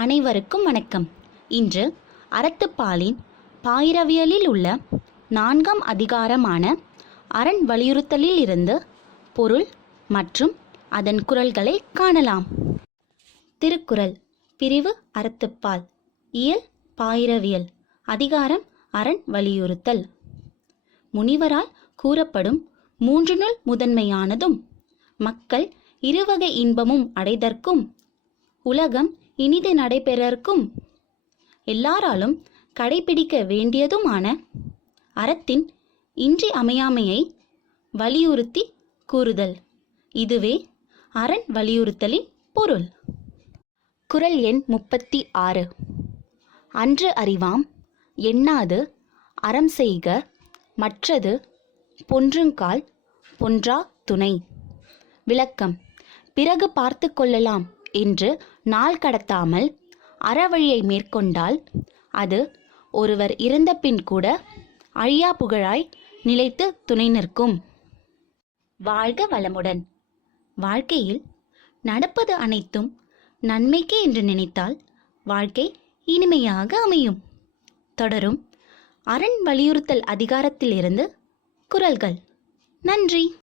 அனைவருக்கும் வணக்கம். இன்று அறத்துப்பாலின் பாயிரவியலில் உள்ள நான்காம் அதிகாரமான அரண் வலியுறுத்தலில் இருந்து பொருள் மற்றும் அதன் குரல்களை காணலாம். திருக்குறள் பிரிவு அறத்துப்பால் இயல் பாயிரவியல் அதிகாரம் அரண் வலியுறுத்தல். முனிவரால் கூறப்படும் மூன்றினுள் முதன்மையானதும் மக்கள் இருவகை இன்பமும் அடைதற்கும் உலகம் இனிது நடைபெறற்கும். எல்லாராலும் கடைபிடிக்க வேண்டியதுமான அறத்தின் இன்றி அமையாமையை வலியுறுத்தி கூறுதல். இதுவே அரண் வலியுறுத்தலின் பொருள். குறள் எண் முப்பத்தி ஆறு அன்று அறிவாம் எண்ணாது அறம் செய்க மற்றது பொன்றுங்கால் பொன்றா துணை. விளக்கம். பிறகு பார்த்து கொள்ளலாம். என்று நாள் கடத்தாமல் அறவழியை மேற்கொண்டால் அது ஒருவர் இறந்த பின் கூட அழியா புகழாய் நிலைத்து துணை நிற்கும். வாழ்க வளமுடன். வாழ்க்கையில் நடப்பது அனைத்தும் நன்மைக்கே என்று நினைத்தால் வாழ்க்கை இனிமையாக அமையும். தொடரும் அரண் வலியுறுத்தல் அதிகாரத்திலிருந்து குரல்கள். நன்றி.